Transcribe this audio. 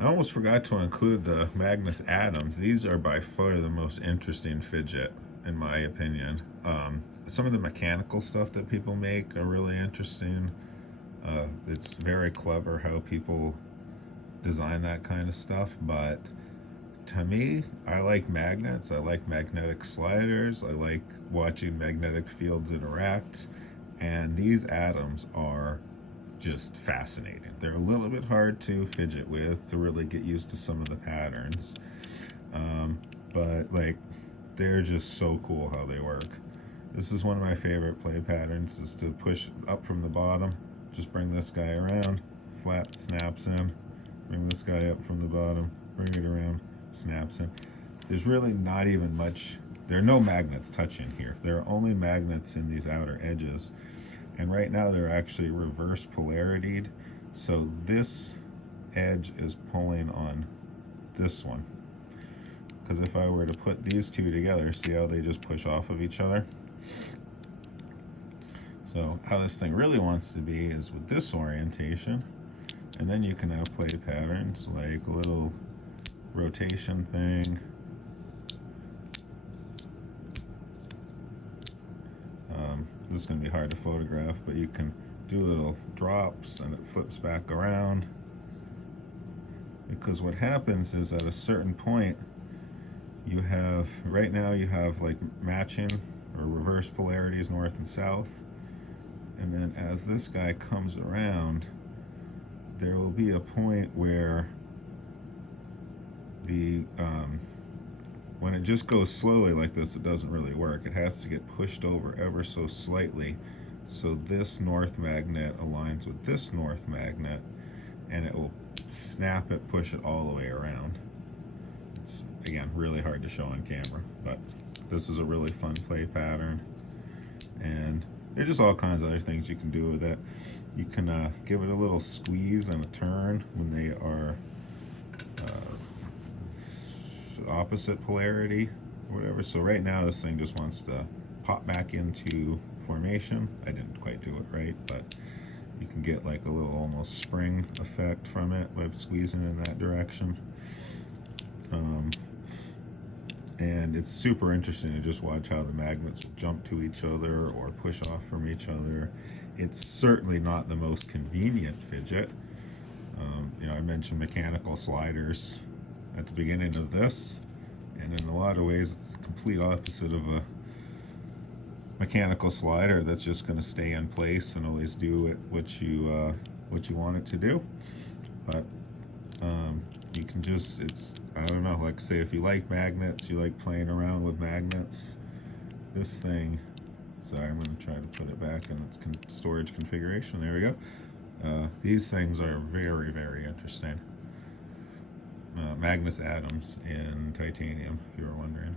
I almost forgot to include the Magnus atoms. These are by far the most interesting fidget, in my opinion. Some of the mechanical stuff that people make are really interesting. It's very clever how people design that kind of stuff, but to me, I like magnets. I like magnetic sliders. I like watching magnetic fields interact, and these atoms are just fascinating. They're a little bit hard to fidget with to really get used to some of the patterns, but like they're just so cool how they work. This is one of my favorite play patterns, is to push up from the bottom, just bring this guy around, flat snaps in, bring this guy up from the bottom, bring it around, snaps in. There's really not even much, there are no magnets touching here. There are only magnets in these outer edges. And right now they're actually reverse polarityed. So this edge is pulling on this one. Because if I were to put these two together, see how they just push off of each other? So how this thing really wants to be is with this orientation. And then you can have play patterns like a little rotation thing. This is going to be hard to photograph, but you can do little drops and it flips back around. Because what happens is at a certain point, you have, right now you have like matching or reverse polarities north and south. And then as this guy comes around, there will be a point where the when it just goes slowly like this, it doesn't really work. It has to get pushed over ever so slightly, so this north magnet aligns with this north magnet, and it will snap it, push it all the way around. It's, again, really hard to show on camera, but this is a really fun play pattern. And there's just all kinds of other things you can do with it. You can give it a little squeeze and a turn when they are opposite polarity or whatever. So right now this thing just wants to pop back into formation. I didn't quite do it right, but you can get like a little almost spring effect from it by squeezing in that direction. And it's super interesting to just watch how the magnets jump to each other or push off from each other. It's certainly not the most convenient fidget. I mentioned mechanical sliders at the beginning of this, and in a lot of ways it's the complete opposite of a mechanical slider that's just going to stay in place and always do what you want it to do. But you can just, I don't know, like say if you like magnets, you like playing around with magnets, this thing, sorry, I'm going to try to put it back in its storage configuration. There we go. These things are very, very interesting. Magnus atoms in titanium, if you were wondering.